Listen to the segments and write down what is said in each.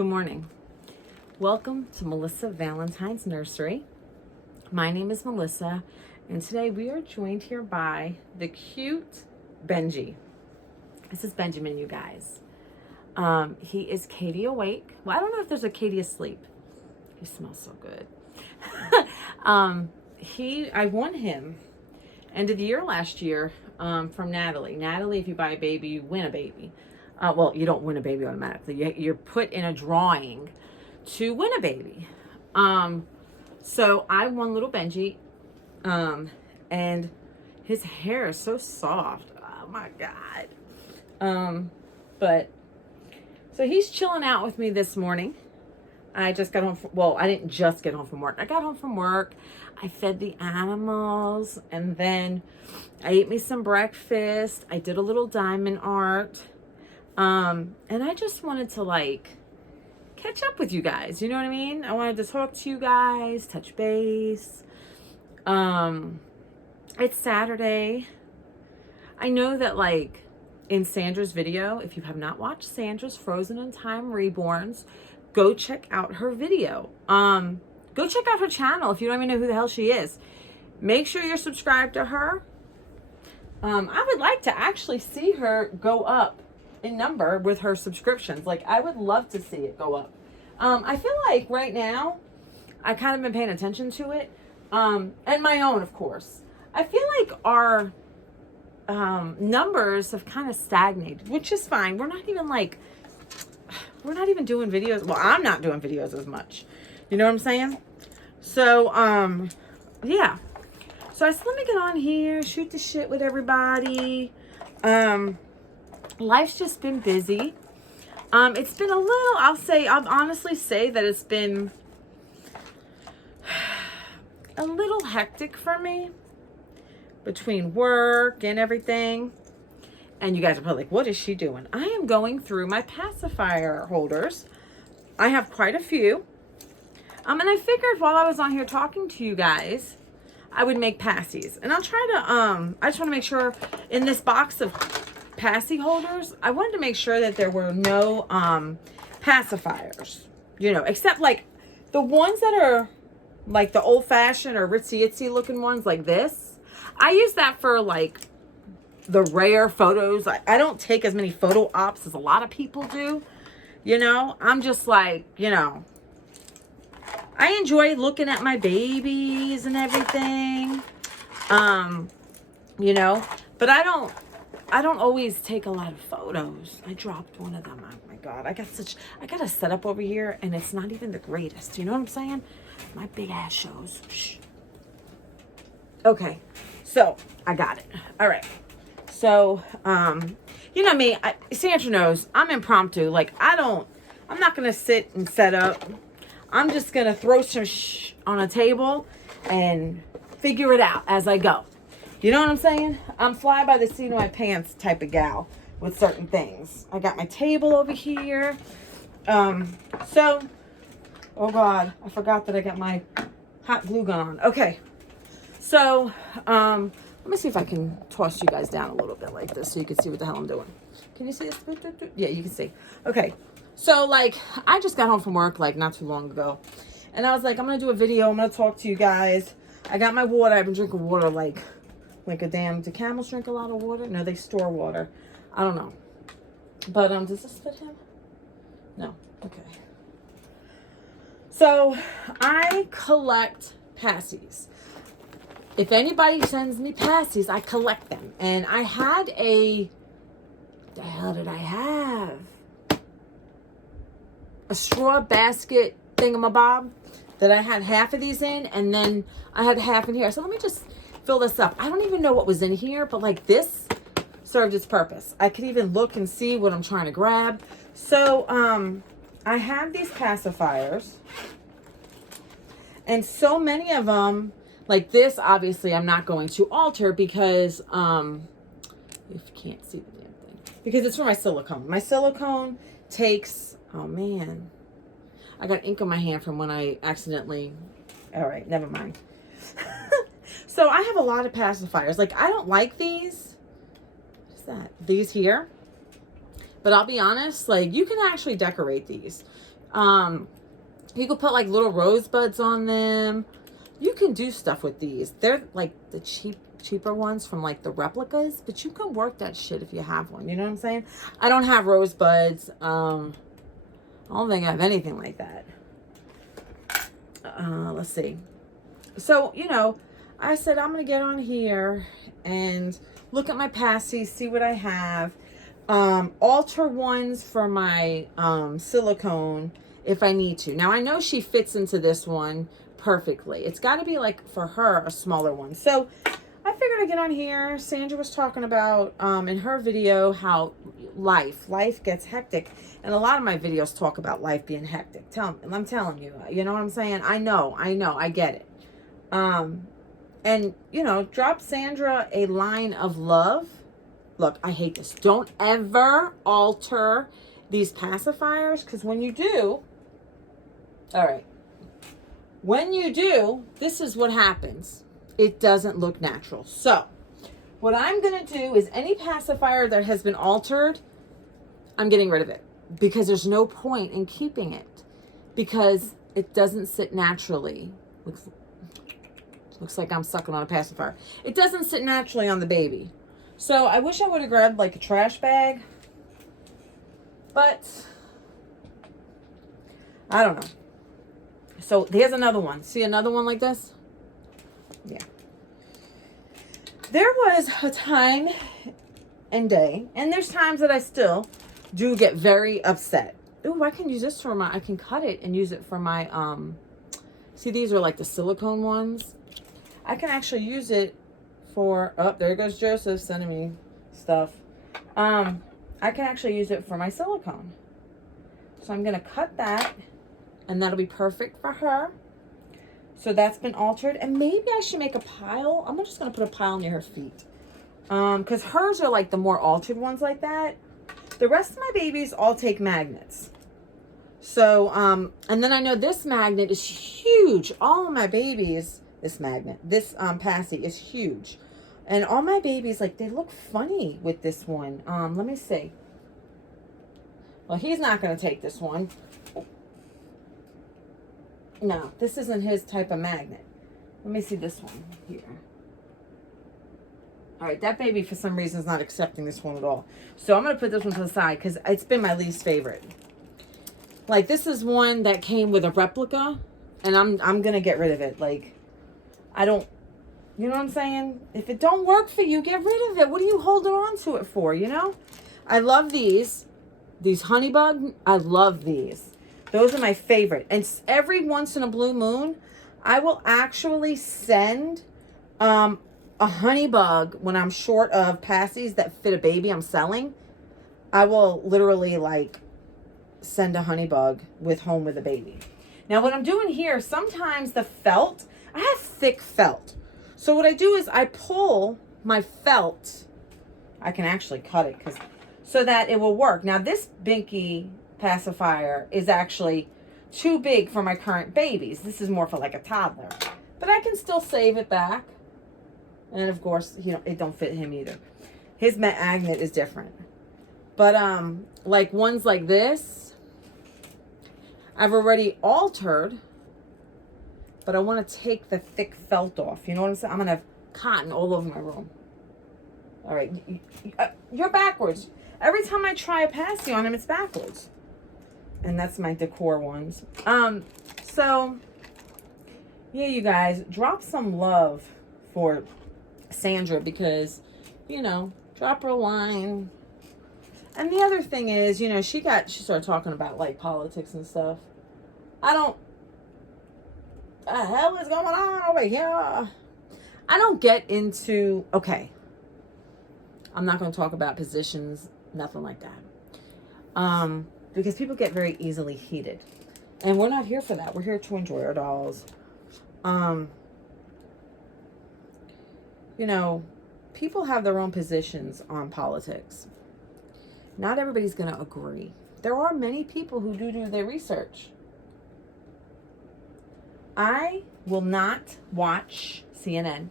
Good morning. Welcome to Melissa Valentine's Nursery. My name is Melissa, and today we are joined here by the cute Benji. This is Benjamin, you guys. He is Katie awake. Well, I don't know if there's a Katie asleep. He smells so good. I won him end of the year last year from Natalie. Natalie, if you buy a baby, you win a baby. Well, you don't win a baby automatically. You're put in a drawing to win a baby. So I won little Benji, and his hair is so soft. Oh my God. So he's chilling out with me this morning. I just got home I didn't just get home from work. I got home from work. I fed the animals, and then I ate me some breakfast. I did a little diamond art. And I just wanted to catch up with you guys. You know what I mean? I wanted to talk to you guys, touch base. It's Saturday. I know that in Sandra's video, if you have not watched Sandra's Frozen in Time Reborns, go check out her video. Go check out her channel if you don't even know who the hell she is. Make sure you're subscribed to her. I would like to actually see her go up in number with her subscriptions. I would love to see it go up. I feel like right now, I kind of been paying attention to it. And my own, of course. I feel like our numbers have kind of stagnated, which is fine. We're not even doing videos. Well, I'm not doing videos as much. You know what I'm saying? So, yeah. So I said, let me get on here, shoot the shit with everybody. Life's just been busy. It's been a little, I'll honestly say that it's been a little hectic for me between work and everything. And you guys are probably like, what is she doing? I am going through my pacifier holders. I have quite a few. And I figured while I was on here talking to you guys, I would make Pacis. And I'll try to, I just want to make sure in this box of Pacis holders, I wanted to make sure that there were no pacifiers, except the ones that are the old-fashioned or ritzy-itsy looking ones like this. I use that for the rare photos. I don't take as many photo ops as a lot of people do. I'm just I enjoy looking at my babies and everything. But I don't always take a lot of photos. I dropped one of them. Oh my God. I got a setup over here and it's not even the greatest. You know what I'm saying? My big ass shows. Shh. Okay. So I got it. All right. So, you know me, Sandra knows I'm impromptu. I'm not going to sit and set up. I'm just going to throw some on a table and figure it out as I go. You know what I'm saying? I'm fly by the seat of my pants type of gal with certain things. I got my table over here. Oh God, I forgot that I got my hot glue gun on. Okay. So, let me see if I can toss you guys down a little bit like this so you can see what the hell I'm doing. Can you see this? Yeah, you can see. Okay. So, I just got home from work, not too long ago. And I was I'm going to do a video. I'm going to talk to you guys. I got my water. I've been drinking water like a damn... Do camels drink a lot of water? No, they store water. I don't know. But, does this fit him? No. Okay. So, I collect Pacis. If anybody sends me Pacis, I collect them. And I had the hell did I have? A straw basket thingamabob that I had half of these in, and then I had half in here. So let me just fill this up. I don't even know what was in here, but this served its purpose. I could even look and see what I'm trying to grab. So, I have these pacifiers, and so many of them, this, obviously, I'm not going to alter because, if you can't see the damn thing, because it's for my silicone. My silicone takes, oh man, I got ink on my hand from when I accidentally, all right, never mind. So I have a lot of pacifiers. I don't like these. What is that? These here. But I'll be honest, like, you can actually decorate these. You could put like little rosebuds on them. You can do stuff with these. They're like the cheaper ones from like the replicas, but you can work that shit if you have one. You know what I'm saying? I don't have rosebuds. I don't think I have anything like that. Let's see. So, you know, I said I'm going to get on here and look at my Pacis, see what I have. Alter ones for my silicone if I need to. Now, I know she fits into this one perfectly. It's got to be like for her a smaller one. So I figured I'd get on here. Sandra was talking about in her video how life gets hectic, and a lot of my videos talk about life being hectic. I'm telling you, you know what I'm saying? I know, I get it. And you know, drop Sandra a line of love. Look, I hate this. Don't ever alter these pacifiers, because when you do, all right, when you do, this is what happens. It doesn't look natural. So what I'm going to do is any pacifier that has been altered, I'm getting rid of it, because there's no point in keeping it, because it doesn't sit naturally. Looks like I'm sucking on a pacifier. It doesn't sit naturally on the baby. So I wish I would have grabbed like a trash bag, but I don't know. So here's another one. See another one like this? Yeah. There was a time and day, and there's times that I still do get very upset. Ooh, I can use this for my, I can cut it and use it for my, see, these are like the silicone ones. I can actually use it for, oh, there goes Joseph sending me stuff. I can actually use it for my silicone. So I'm going to cut that, and that'll be perfect for her. So that's been altered, and maybe I should make a pile. I'm just going to put a pile near her feet. Because hers are like the more altered ones like that. The rest of my babies all take magnets. So, and then I know this magnet is huge. All of my babies, this Pacis is huge. And all my babies, like, they look funny with this one. Let me see. Well, he's not going to take this one. No, this isn't his type of magnet. Let me see this one here. All right, that baby for some reason is not accepting this one at all. So I'm going to put this one to the side because it's been my least favorite. Like, this is one that came with a replica, and I'm going to get rid of it. Like, I don't, you know what I'm saying? If it don't work for you, get rid of it. What are you holding on to it for, you know? I love these honeybug. I love these. Those are my favorite. And every once in a blue moon, I will actually send a honeybug when I'm short of Pacis that fit a baby I'm selling. I will literally like send a honeybug with home with a baby. Now what I'm doing here, sometimes the felt, I have thick felt. So what I do is I pull my felt. I can actually cut it so that it will work. Now this binky pacifier is actually too big for my current babies. This is more for like a toddler, but I can still save it back. And of course, you know, it don't fit him either. His magnet is different, but like ones like this, I've already altered, but I want to take the thick felt off. You know what I'm saying? I'm gonna have cotton all over my room. All right, you're backwards. Every time I try a Pacis on him, it's backwards. And that's my decor ones. So yeah, you guys, drop some love for Sandra, because, you know, drop her a line. And the other thing is, you know, she started talking about like politics and stuff. The hell is going on over here? I don't get into, okay, I'm not going to talk about positions, nothing like that. Because people get very easily heated. And we're not here for that. We're here to enjoy our dolls. You know, people have their own positions on politics. Not everybody's going to agree. There are many people who do their research. I will not watch CNN.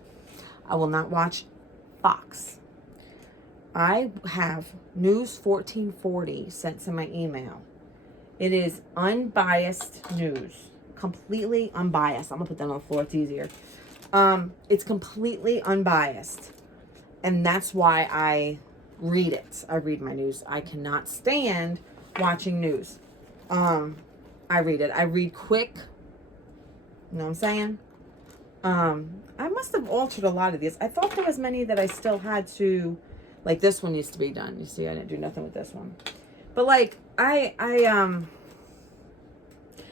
I will not watch Fox. I have News 1440 sent to my email. It is unbiased news. Completely unbiased. I'm going to put that on the floor. It's easier. It's completely unbiased. And that's why I read it. I read my news. I cannot stand watching news. I read it. I read quick. You know what I'm saying? I must have altered a lot of these. I thought there was many that I still had to, like this one needs to be done. You see, I didn't do nothing with this one. But like, and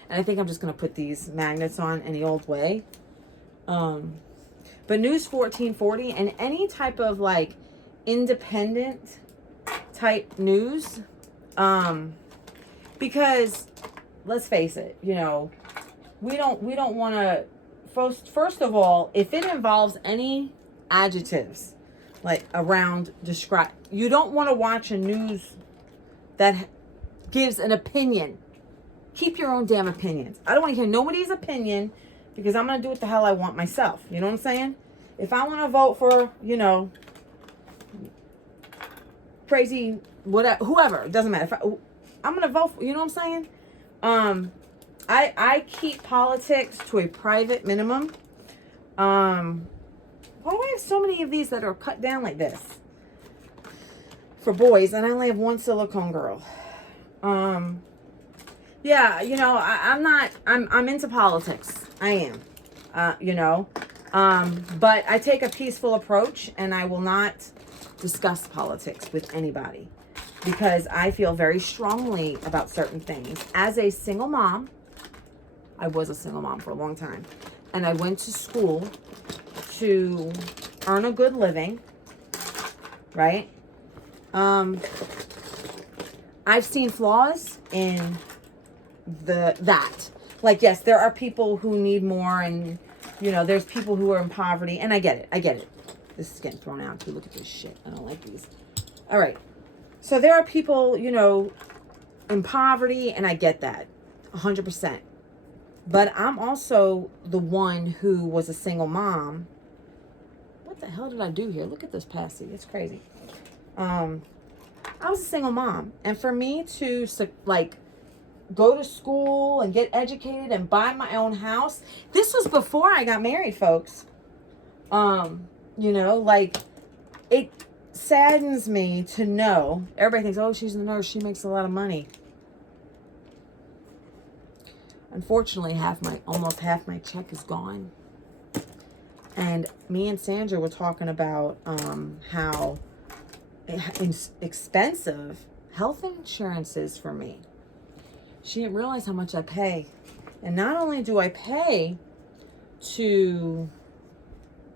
I think I'm just going to put these magnets on any old way. But News 1440 and any type of like independent type news, because let's face it, you know, we don't want to, first of all, if it involves any adjectives like around describe, you don't want to watch a news that gives an opinion. Keep your own damn opinions. I don't want to hear nobody's opinion, because I'm going to do what the hell I want myself. You know what I'm saying? If I want to vote for, you know, crazy, whatever, whoever, it doesn't matter. I'm going to vote for, you know what I'm saying? I keep politics to a private minimum. Why do I have so many of these that are cut down like this? For boys, and I only have one silicone girl. Yeah, you know, I'm into politics. I am, you know, but I take a peaceful approach, and I will not discuss politics with anybody, because I feel very strongly about certain things. As a single mom, I was a single mom for a long time, and I went to school to earn a good living, right? I've seen flaws in that. Like, yes, there are people who need more, and, you know, there's people who are in poverty, and I get it. This is getting thrown out too. Look at this shit. I don't like these. All right. So there are people, you know, in poverty, and I get that 100%. But I'm also the one who was a single mom. What the hell did I do here? Look at this Pacis. It's crazy. I was a single mom, and for me to like go to school and get educated and buy my own house, this was before I got married, folks. You know, like, it saddens me to know everybody thinks, oh, she's a nurse, she makes a lot of money. Unfortunately, almost half my check is gone. And me and Sandra were talking about how expensive health insurance is for me. She didn't realize how much I pay. And not only do I pay to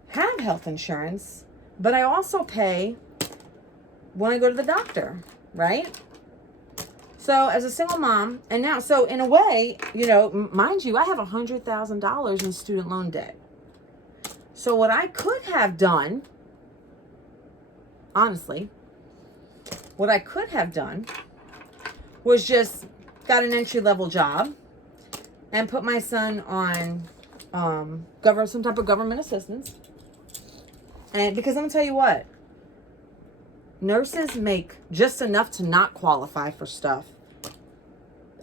have health insurance, but I also pay when I go to the doctor, right? So as a single mom, and now, so in a way, you know, mind you, I have $100,000 in student loan debt. So what I could have done, honestly, what I could have done was just got an entry-level job and put my son on some type of government assistance. And because I'm gonna tell you what, nurses make just enough to not qualify for stuff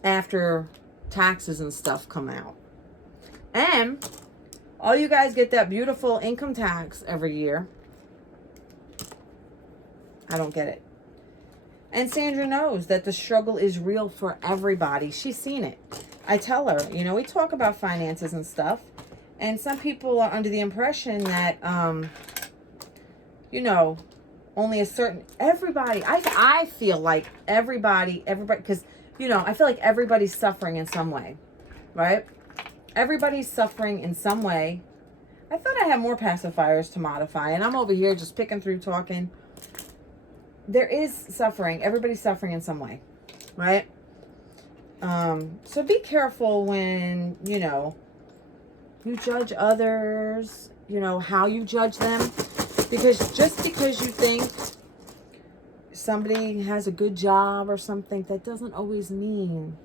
after taxes and stuff come out. And all you guys get that beautiful income tax every year. I don't get it. And Sandra knows that the struggle is real for everybody. She's seen it. I tell her, you know, we talk about finances and stuff, and some people are under the impression that, you know, only a certain, everybody, I feel like everybody, because, you know, I feel like everybody's suffering in some way, right? Everybody's suffering in some way. I thought I had more pacifiers to modify, and I'm over here just picking through talking. There is suffering. Everybody's suffering in some way, right? So be careful when, you know, you judge others, you know, how you judge them. Because just because you think somebody has a good job or something, that doesn't always mean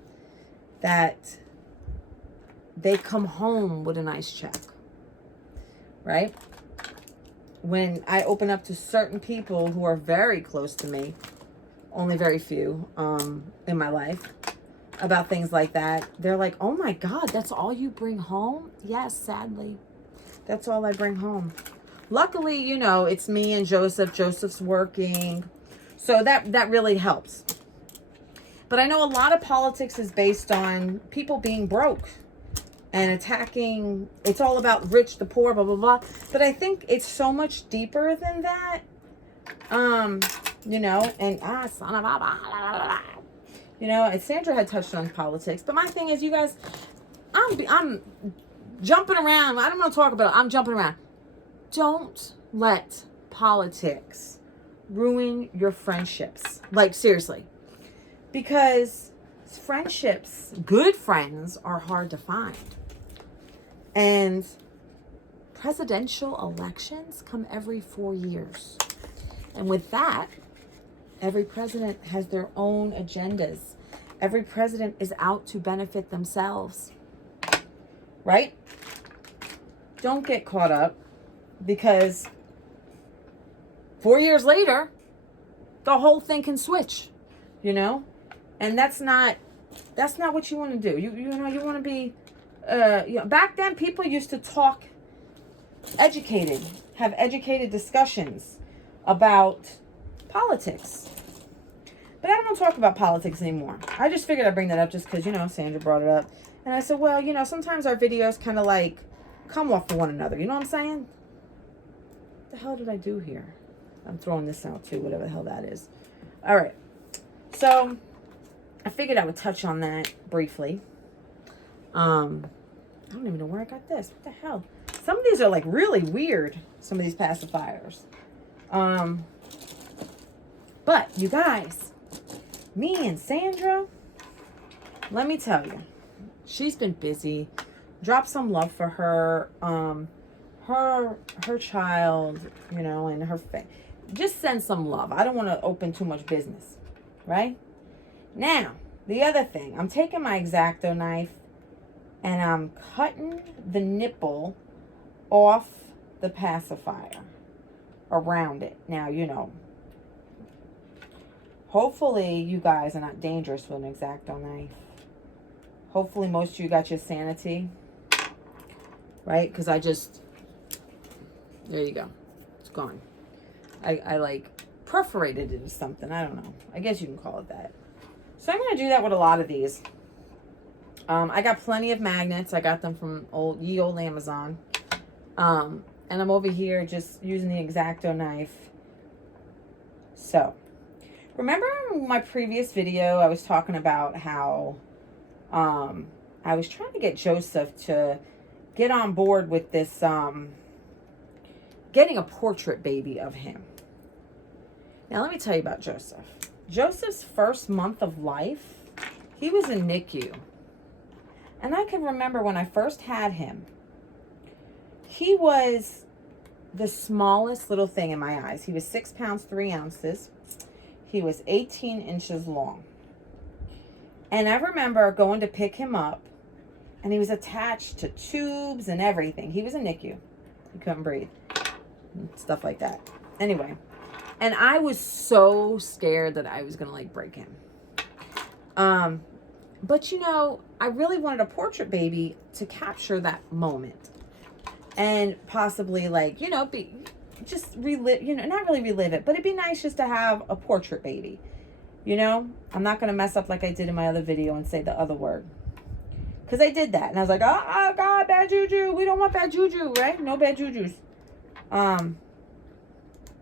that they come home with a nice check, right? when I open up to certain people who are very close to me, only very few in my life, about things like that, they're like, oh my God, that's all you bring home? Yes, sadly. That's all I bring home. Luckily, you know, it's me and Joseph. Joseph's working. So that really helps. But I know a lot of politics is based on people being broke and attacking. It's all about rich, the poor, blah, blah, blah. But I think it's so much deeper than that. You know, and son of a, you know, and Sandra had touched on politics. But my thing is, you guys, I'm jumping around. I don't want to talk about it. I'm jumping around. Don't let politics ruin your friendships. Like, seriously. Because friendships, good friends, are hard to find. And presidential elections come every 4 years. And with that, every president has their own agendas. Every president is out to benefit themselves. Right? Don't get caught up, because 4 years later, the whole thing can switch, you know? And that's not what you want to do. You know, you want to be, you know, back then people used to talk educated, have educated discussions about politics. But I don't want to talk about politics anymore. I just figured I'd bring that up just because, you know, Sandra brought it up. And I said, well, you know, sometimes our videos kind of like come off for one another. You know what I'm saying? What the hell did I do here? I'm throwing this out too, whatever the hell that is. All right. So I figured I would touch on that briefly. I don't even know where I got this. What the hell? Some of these are like really weird. Some of these pacifiers. But you guys, me and Sandra, let me tell you, she's been busy. Drop some love for her. Her child, you know, and her just send some love. I don't want to open too much business, right? Now, the other thing, I'm taking my X-Acto knife and I'm cutting the nipple off the pacifier around it. Now, you know, hopefully you guys are not dangerous with an X-Acto knife. Hopefully most of you got your sanity, right? Because there you go. It's gone. I like perforated it or something. I don't know. I guess you can call it that. So I'm going to do that with a lot of these. I got plenty of magnets. I got them from old Amazon. And I'm over here just using the X-Acto knife. So, remember in my previous video, I was talking about how I was trying to get Joseph to get on board with this, getting a portrait baby of him. Now, let me tell you about Joseph. Joseph's first month of life, he was in NICU. And I can remember when I first had him, he was the smallest little thing in my eyes. He was 6 pounds, 3 ounces. He was 18 inches long. And I remember going to pick him up, and he was attached to tubes and everything. He was in NICU. He couldn't breathe. And stuff like that. Anyway. And I was so scared that I was going to, like, break him. But, you know, I really wanted a portrait baby to capture that moment. And possibly, like, you know, just relive, you know, not really relive it, but it'd be nice just to have a portrait baby. You know, I'm not going to mess up like I did in my other video and say the other word. Because I did that. And I was like, oh, God, bad juju. We don't want bad juju, right? No bad jujus.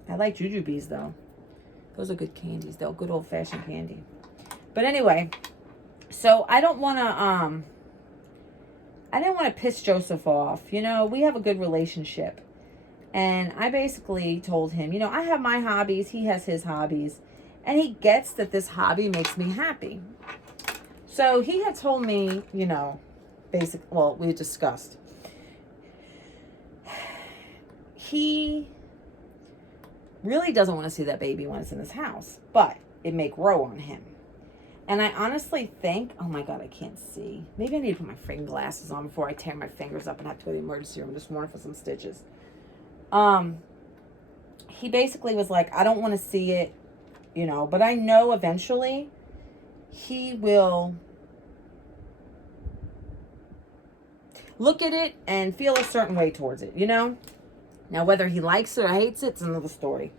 I like jujubes, though. Those are good candies, though. Good old-fashioned candy. But anyway, so I don't want to, I didn't want to piss Joseph off. You know, we have a good relationship. And I basically told him, you know, I have my hobbies. He has his hobbies. And he gets that this hobby makes me happy. So he had told me, you know, well, we discussed. He really doesn't want to see that baby when it's in his house. But it may grow on him. And I honestly think, oh my God, I can't see. Maybe I need to put my freaking glasses on before I tear my fingers up and have to go to the emergency room this morning for some stitches. he basically was like, I don't want to see it, you know, but I know eventually he will look at it and feel a certain way towards it, you know? Now, whether he likes it or hates it, it's another story.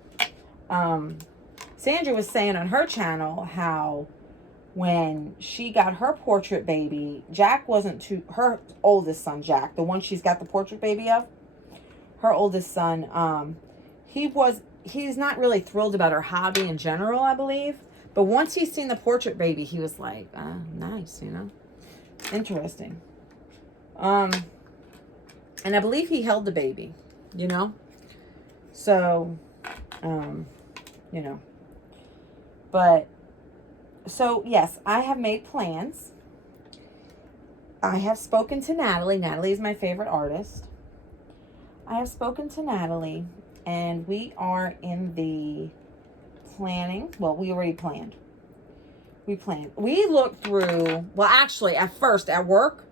Sandra was saying on her channel how when she got her portrait baby, Jack wasn't her oldest son, Jack, the one she's got the portrait baby of, her oldest son, he's not really thrilled about her hobby in general, I believe. But once he's seen the portrait baby, he was like, nice, you know, interesting. And I believe he held the baby, you know, so, you know, but, so yes, I have made plans. I have spoken to Natalie. Natalie is my favorite artist. I have spoken to Natalie, and we are in the planning. Well, we already planned. We looked through, well, actually, at first, at work,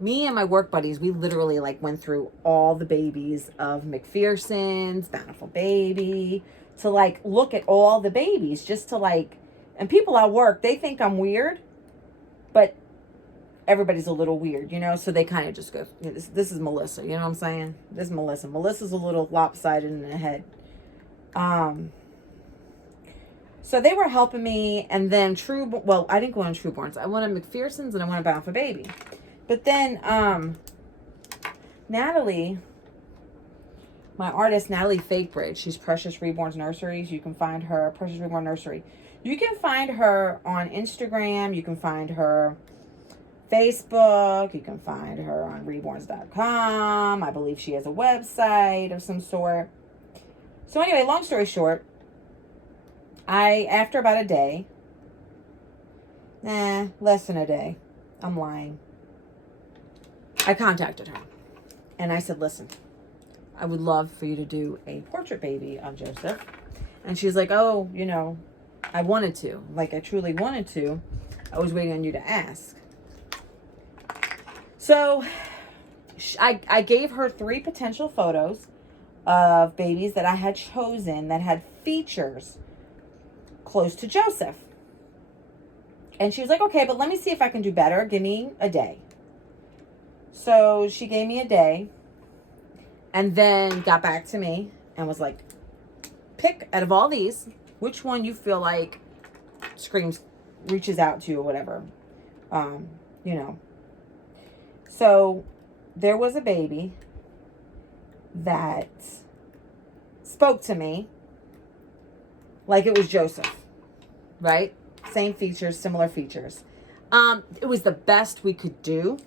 me and my work buddies, we literally like went through all the babies of McPherson's, Bountiful Baby, to like look at all the babies, just to like, and people at work, they think I'm weird, but everybody's a little weird, you know, so they kind of just go, this is Melissa, you know what I'm saying? This is Melissa. Melissa's a little lopsided in the head. So they were helping me, and then well, I didn't go on Reborns. I went on McPherson's and I went on Bountiful Baby. But then, Natalie, my artist, Natalie Fakebridge, she's Precious Reborns Nurseries. You can find her, Precious Reborn Nursery. You can find her on Instagram. You can find her Facebook. You can find her on reborns.com. I believe she has a website of some sort. So anyway, long story short, after about a day, less than a day, I'm lying, I contacted her and I said, listen, I would love for you to do a portrait baby of Joseph. And she's like, oh, you know, I wanted to. Like, I truly wanted to. I was waiting on you to ask. So I gave her 3 potential photos of babies that I had chosen that had features close to Joseph. And she was like, okay, but let me see if I can do better. Give me a day. So she gave me a day and then got back to me and was like, pick out of all these, which one you feel like reaches out to you or whatever. You know. So there was a baby that spoke to me like it was Joseph, right? Same features, similar features. It was the best we could do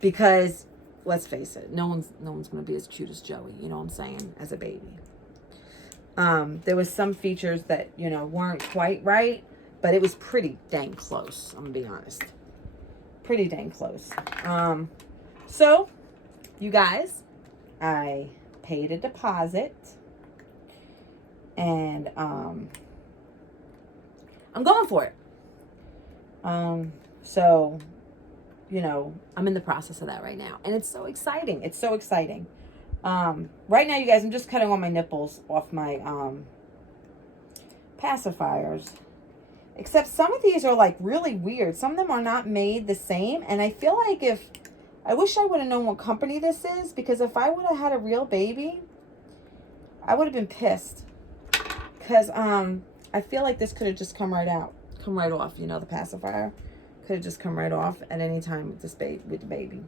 because, let's face it, no one's going to be as cute as Joey, you know what I'm saying, as a baby. There was some features that, you know, weren't quite right, but it was pretty dang close, I'm going to be honest. Pretty dang close. So, you guys, I paid a deposit, and I'm going for it. So, you know, I'm in the process of that right now, and it's so exciting. It's so exciting. Right now, you guys, I'm just cutting all my nipples off my pacifiers. Except some of these are like really weird. Some of them are not made the same, and I feel like I wish I would have known what company this is, because if I would have had a real baby, I would have been pissed. Because I feel like this could have just come right off, you know, the pacifier could have just come right off at any time with with the baby.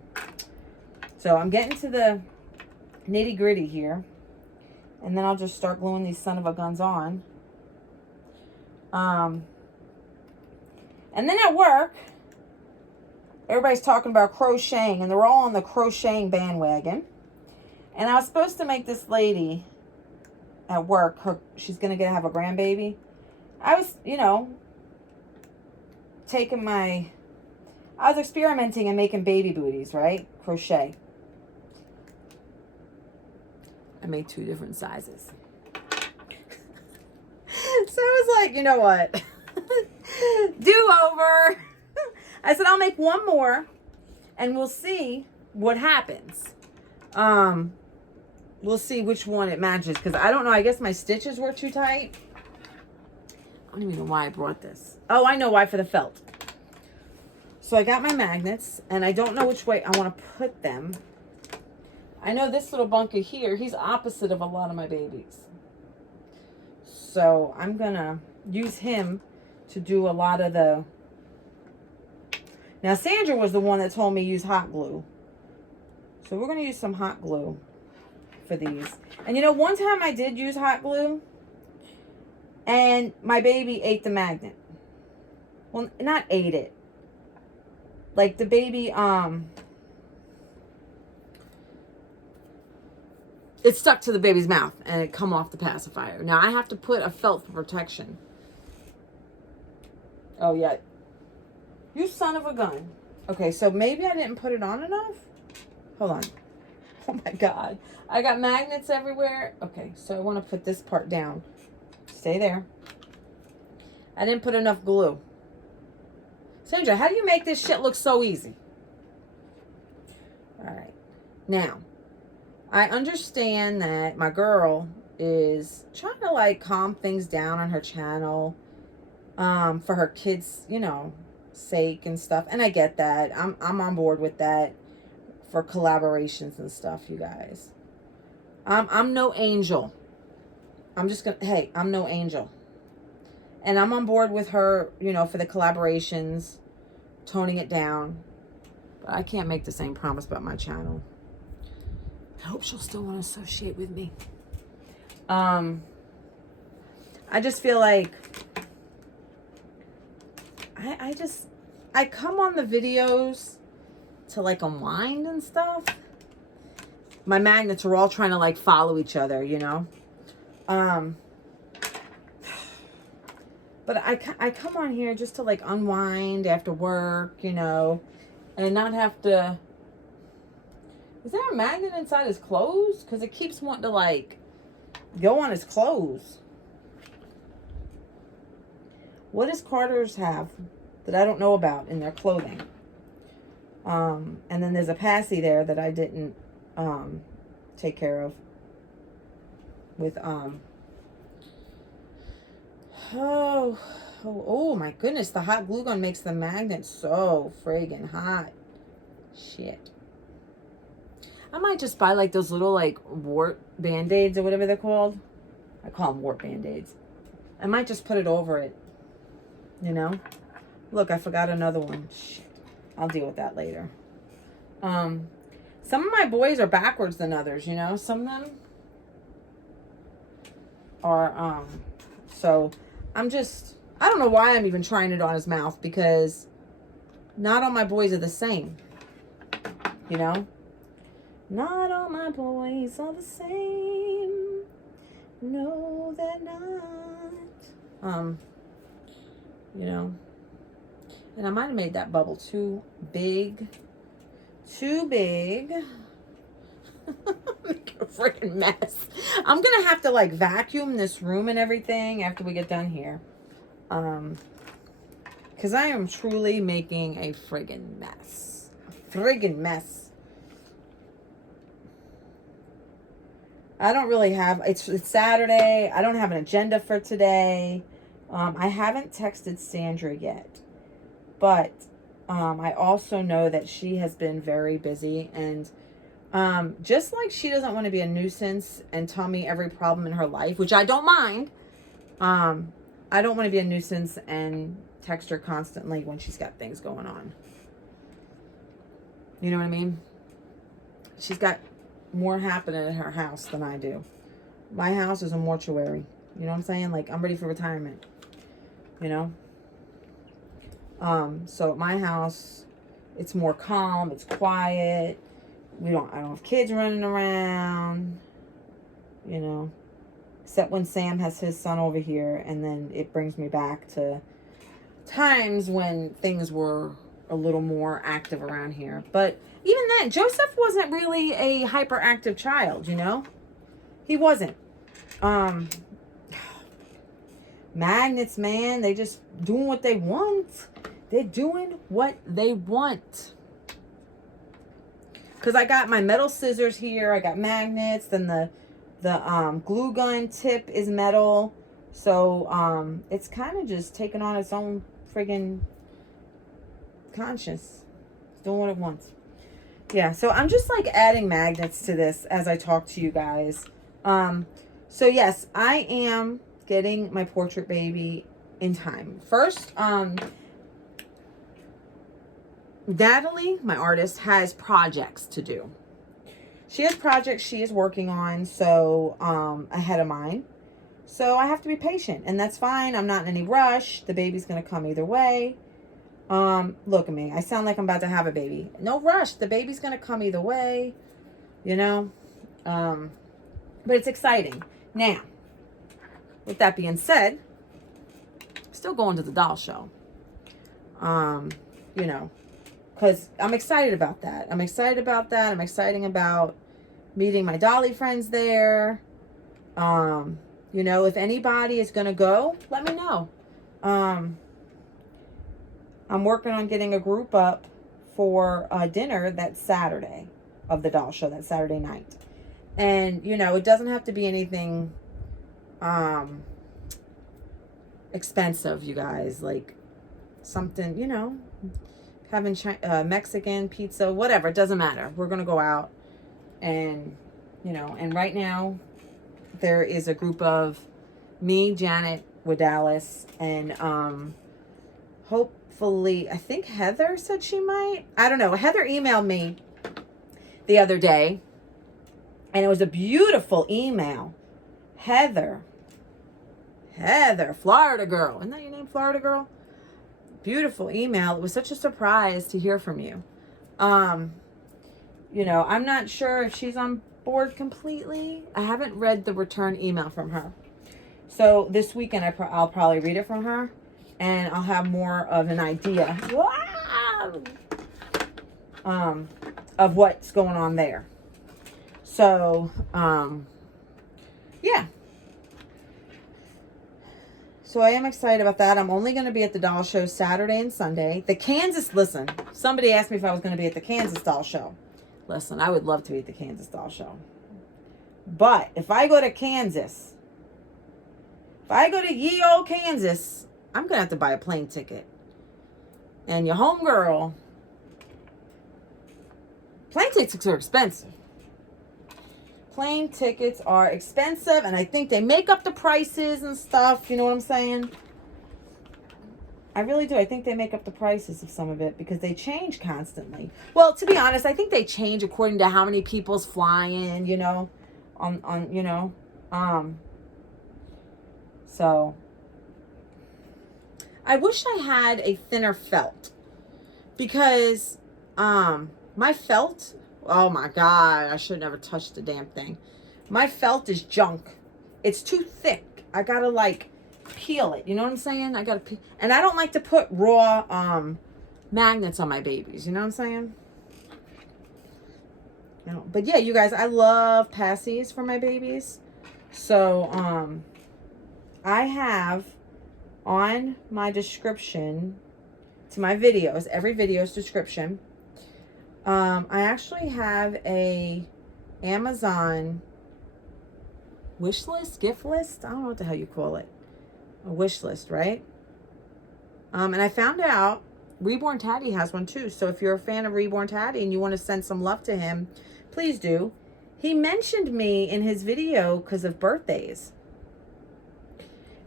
So I'm getting to the nitty gritty here, and then I'll just start gluing these son of a guns on. And then at work, everybody's talking about crocheting, and they're all on the crocheting bandwagon. And I was supposed to make this lady at work, she's going to have a grandbaby. I was, you know, I was experimenting and making baby booties, right? Crochet. I made 2 different sizes. So I was like, you know what? Do over. I said, I'll make 1 more and we'll see what happens. we'll see which one it matches. Because I don't know. I guess my stitches were too tight. I don't even know why I brought this. Oh, I know why, for the felt. So I got my magnets, and I don't know which way I want to put them. I know this little bunker here, he's opposite of a lot of my babies. So I'm going to use him to do a lot of the... Now, Sandra was the one that told me use hot glue. So we're going to use some hot glue for these. And you know, one time I did use hot glue, and my baby ate the magnet. Well, not ate it. Like the baby, it stuck to the baby's mouth and it come off the pacifier. Now I have to put a felt for protection. Oh yeah. You son of a gun. Okay, so maybe I didn't put it on enough. Hold on. Oh my God. I got magnets everywhere. Okay, so I want to put this part down. Stay there. I didn't put enough glue. Sandra, how do you make this shit look so easy? All right. Now, I understand that my girl is trying to like calm things down on her channel for her kids, you know, sake and stuff. And I get that. I'm on board with that for collaborations and stuff, you guys. I'm no angel. I'm just going to, hey, I'm no angel. And I'm on board with her, you know, for the collaborations, toning it down. But I can't make the same promise about my channel. I hope she'll still want to associate with me. I just feel like I come on the videos to like unwind and stuff. My magnets are all trying to like follow each other, you know. But I come on here just to like unwind after work, you know, and not have to... Is there a magnet inside his clothes? Because it keeps wanting to like go on his clothes. What does Carter's have that I don't know about in their clothing? And then there's a Pacis there that I didn't take care of with oh my goodness, the hot glue gun makes the magnet so friggin' hot. Shit. I might just buy like those little like wart band-aids or whatever they're called. I call them wart band-aids. I might just put it over it. You know? Look, I forgot another one. Shit. I'll deal with that later. Some of my boys are backwards than others, you know? Some of them are, so I'm just, I don't know why I'm even trying it on his mouth, because not all my boys are the same, you know? Not all my boys are the same. No, they're not. You know, and I might have made that bubble too big. Too big. Make a freaking mess. I'm going to have to like vacuum this room and everything after we get done here. Because I am truly making a friggin' mess. A friggin' mess. I don't really have, it's Saturday. I don't have an agenda for today. I haven't texted Sandra yet. But I also know that she has been very busy. And just like she doesn't want to be a nuisance and tell me every problem in her life, which I don't mind. I don't want to be a nuisance and text her constantly when she's got things going on. You know what I mean? She's got more happening in her house than I do. My house is a mortuary. You know what I'm saying? Like, I'm ready for retirement. You know? So at my house, it's more calm, it's quiet. I don't have kids running around, you know, except when Sam has his son over here, and then it brings me back to times when things were a little more active around here. But even then, Joseph wasn't really a hyperactive child, you know? He wasn't. Magnets, man, they just doing what they want. They're doing what they want. because I got my metal scissors here. I got magnets. Then the glue gun tip is metal. So it's kind of just taking on its own friggin' conscious. It's doing what it wants. Yeah, so I'm just like adding magnets to this as I talk to you guys. So yes, I am getting my portrait baby in time. First, Natalie, my artist, has projects to do. She has projects she is working on, so ahead of mine. So I have to be patient, and that's fine. I'm not in any rush. The baby's going to come either way. Look at me. I sound like I'm about to have a baby. No rush. The baby's going to come either way, you know. But it's exciting. Now, with that being said, still going to the doll show. You know, because I'm excited about that. I'm excited about meeting my dolly friends there. You know, if anybody is going to go, let me know. I'm working on getting a group up for dinner that Saturday of the doll show, that Saturday night. And, you know, it doesn't have to be anything expensive, you guys. Like something, you know, having Mexican pizza, whatever. It doesn't matter. We're going to go out and, you know, and right now there is a group of me, Janet, with Dallas, and hopefully, I think Heather said she might. I don't know. Heather emailed me the other day, and it was a beautiful email. Heather, Florida girl. Isn't that your name, Florida girl? Beautiful email. It was such a surprise to hear from you. You know, I'm not sure if she's on board completely. I haven't read the return email from her. So this weekend I'll probably read it from her, and I'll have more of an idea of what's going on there. So yeah. So I am excited about that. I'm only going to be at the doll show Saturday and Sunday. Listen, somebody asked me if I was going to be at the Kansas doll show. Listen, I would love to be at the Kansas doll show. But if I go to Kansas, if I go to ye old Kansas, I'm going to have to buy a plane ticket. And your homegirl, plane tickets are expensive. Plane tickets are expensive, and I think they make up the prices and stuff. You know what I'm saying? I really do. I think they make up the prices of some of it because they change constantly. Well, to be honest, I think they change according to how many people's flying, you know, you know, so I wish I had a thinner felt because, my felt, oh my God, I should never touch the damn thing. My felt is junk. It's too thick. I gotta like peel it. You know what I'm saying? I gotta peel. And I don't like to put raw magnets on my babies. You know what I'm saying? You know, but yeah, you guys, I love Pacis for my babies. So I have on my description to my videos, every video's description, I actually have a Amazon wish list, gift list. I don't know what the hell you call it. A wish list, right? And I found out Reborn Taddy has one too. So if you're a fan of Reborn Taddy and you want to send some love to him, please do. He mentioned me in his video because of birthdays.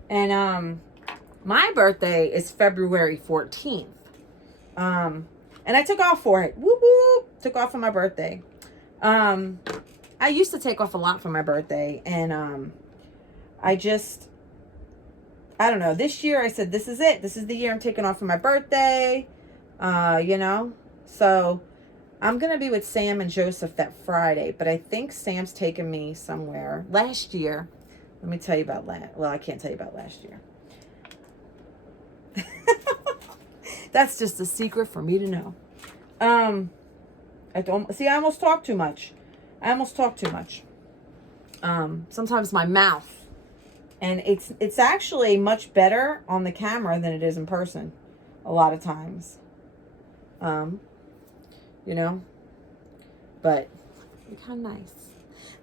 And my birthday is February 14th. And I took off for it. Whoop, whoop. Took off for my birthday. I used to take off a lot for my birthday. And I don't know. This year I said, this is it. This is the year I'm taking off for my birthday. You know. So I'm going to be with Sam and Joseph that Friday. But I think Sam's taking me somewhere. Last year. Let me tell you about well, I can't tell you about last year. That's just a secret for me to know. I almost talk too much. Sometimes my mouth, and it's actually much better on the camera than it is in person. A lot of times. You know, But look how nice.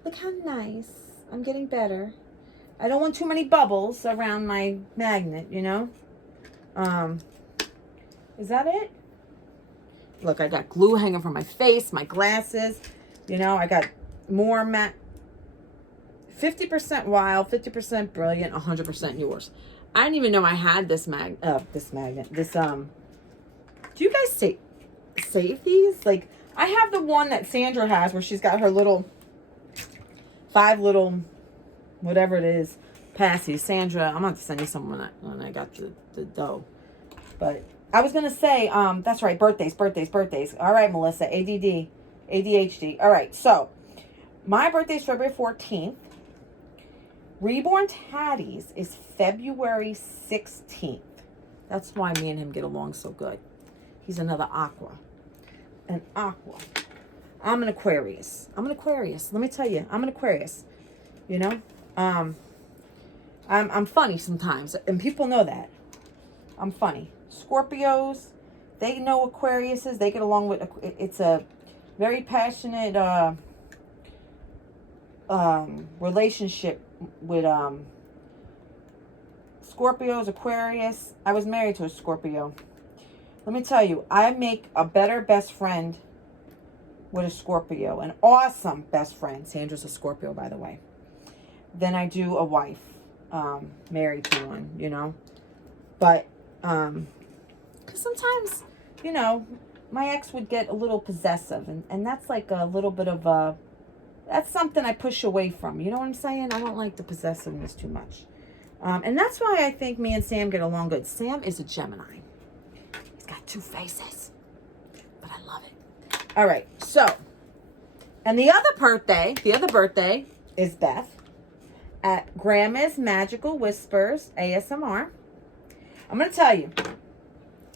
Look how nice. I'm getting better. I don't want too many bubbles around my magnet, you know? Is that it? Look, I got glue hanging from my face, my glasses. You know, I got more 50% wild, 50% brilliant, 100% yours. I didn't even know I had this magnet. Do you guys save these? Like, I have the one that Sandra has where she's got her little 5 little, whatever it is, Pacis. Sandra, I'm going to send you some when I got the dough. But I was going to say, that's right, birthdays. All right, Melissa, ADD, ADHD. All right, so my birthday is February 14th. Reborn Tattie's is February 16th. That's why me and him get along so good. He's another aqua. An aqua. I'm an Aquarius. Let me tell you, I'm an Aquarius. You know? I'm funny sometimes, and people know that. I'm funny. Scorpios, they know Aquariuses. They get along with, it's a very passionate relationship with Scorpios, Aquarius. I was married to a Scorpio. Let me tell you, I make a better best friend with a Scorpio. An awesome best friend. Sandra's a Scorpio, by the way. Than I do a wife. Married to one, you know. But, because sometimes, you know, my ex would get a little possessive. And that's like a little bit of a, that's something I push away from. You know what I'm saying? I don't like the possessiveness too much. And that's why I think me and Sam get along good. Sam is a Gemini. He's got 2 faces. But I love it. All right. So, and the other birthday is Beth at Grandma's Magical Whispers ASMR. I'm going to tell you,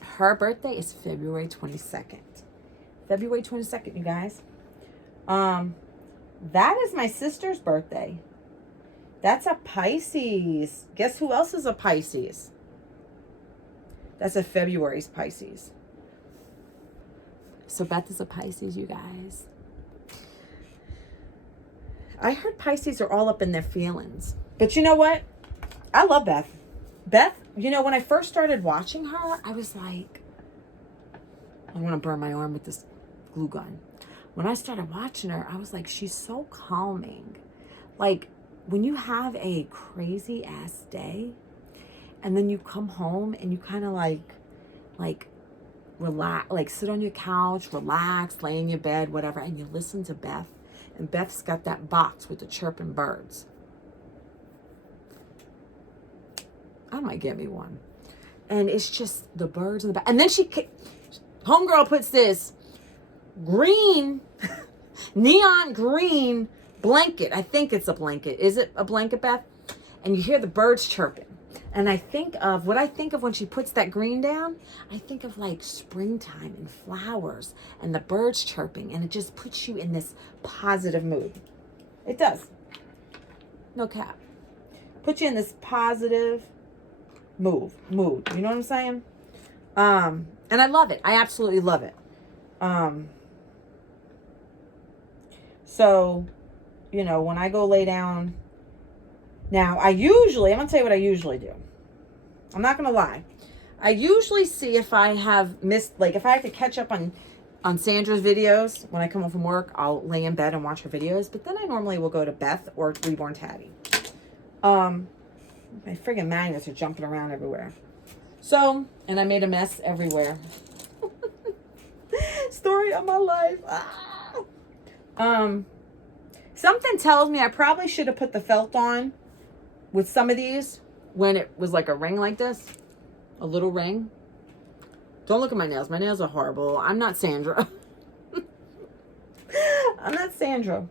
her birthday is February 22nd. February 22nd, you guys. That is my sister's birthday. That's a Pisces. Guess who else is a Pisces? That's a February's Pisces. So Beth is a Pisces, you guys. I heard Pisces are all up in their feelings. But you know what? I love Beth. Beth, you know, when I first started watching her, I was like, I want to burn my arm with this glue gun. When I started watching her, I was like, she's so calming. Like, when you have a crazy ass day and then you come home and you kind of like relax, like sit on your couch, relax, lay in your bed, whatever, and you listen to Beth. And Beth's got that box with the chirping birds. I might get me one. And it's just the birds in the back. And then homegirl puts this green, neon green blanket. I think it's a blanket. Is it a blanket, Beth? And you hear the birds chirping. And what I think of when she puts that green down, I think of like springtime and flowers and the birds chirping. And it just puts you in this positive mood. It does. No cap. Put you in this positive mood. You know what I'm saying? And I love it. I absolutely love it. So, you know, when I go lay down, now I'm going to tell you what I usually do. I'm not going to lie. I usually see if I have missed, like if I have to catch up on Sandra's videos, when I come home from work, I'll lay in bed and watch her videos. But then I normally will go to Beth or Reborn Tattie. My friggin' magnets are jumping around everywhere. So, and I made a mess everywhere. Story of my life. Something tells me I probably should have put the felt on with some of these when it was like a ring like this. A little ring. Don't look at my nails. My nails are horrible. I'm not Sandra. I'm not Sandra.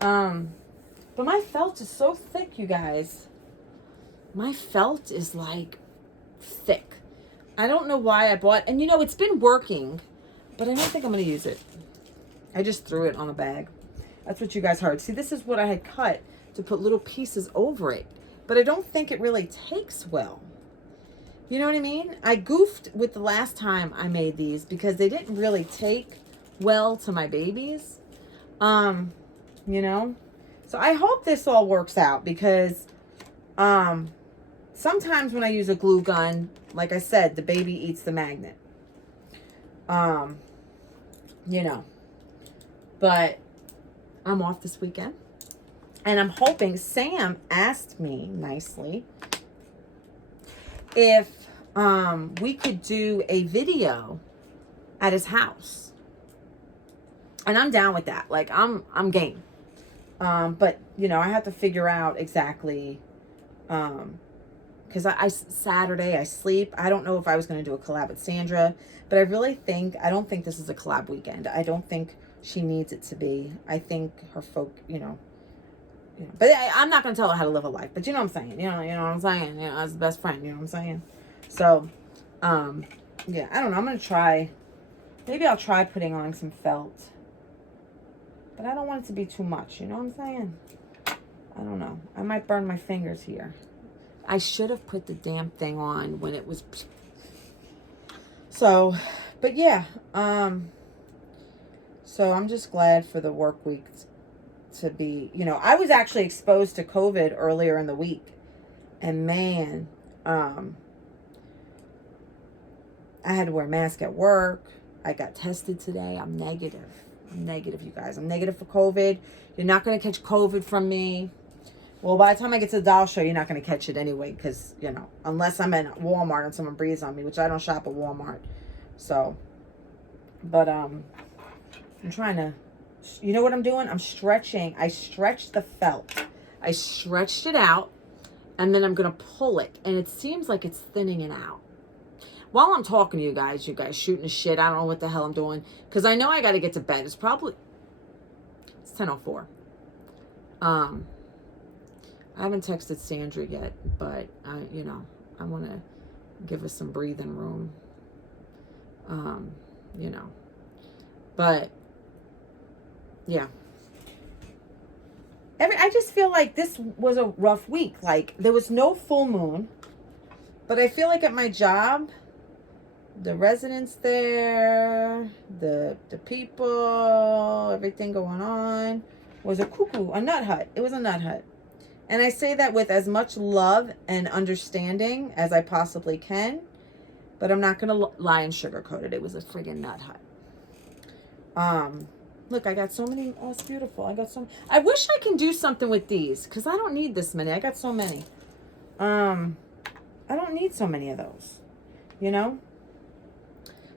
But my felt is so thick, you guys. My felt is like thick. I don't know why I bought, and you know, it's been working, but I don't think I'm going to use it. I just threw it on a bag. That's what you guys heard. See, this is what I had cut to put little pieces over it, but I don't think it really takes well. You know what I mean? I goofed with the last time I made these because they didn't really take well to my babies. You know, so I hope this all works out, because sometimes when I use a glue gun, like I said, the baby eats the magnet. You know, but I'm off this weekend, and I'm hoping, Sam asked me nicely if we could do a video at his house, and I'm down with that. Like, I'm game. But you know, I have to figure out exactly, because I Saturday I sleep. I don't know if I was going to do a collab with Sandra, but I don't think this is a collab weekend. I don't think she needs it to be. I think her folk, but I'm not going to tell her how to live a life, but you know what I'm saying? You know what I'm saying? You know, as the best friend, you know what I'm saying? So, yeah, I don't know. I'm going to try, maybe I'll try putting on some felt, but I don't want it to be too much. You know what I'm saying? I don't know. I might burn my fingers here. I should have put the damn thing on when it was. So, but yeah. So I'm just glad for the work week to be, I was actually exposed to COVID earlier in the week. And man, I had to wear a mask at work. I got tested today. I'm negative. You guys. I'm negative for COVID. You're not going to catch COVID from me. Well, by the time I get to the doll show, you're not going to catch it anyway, because, unless I'm in Walmart and someone breathes on me, which I don't shop at Walmart. So, but I'm trying to, you know what I'm doing? I'm stretching. I stretched the felt. I stretched it out, and then I'm going to pull it, and it seems like it's thinning it out. While I'm talking to you guys shooting the shit. I don't know what the hell I'm doing, because I know I got to get to bed. It's 10:04. I haven't texted Sandra yet, but I want to give her some breathing room. But yeah. I just feel like this was a rough week. Like, there was no full moon, but I feel like at my job, the residents there, the people, everything going on was a nut hut. It was a nut hut. And I say that with as much love and understanding as I possibly can, but I'm not going to lie and sugarcoat it. It was a friggin' nut hut. Look, I got so many. Oh, it's beautiful. I wish I can do something with these, because I don't need this many. I got so many. I don't need so many of those,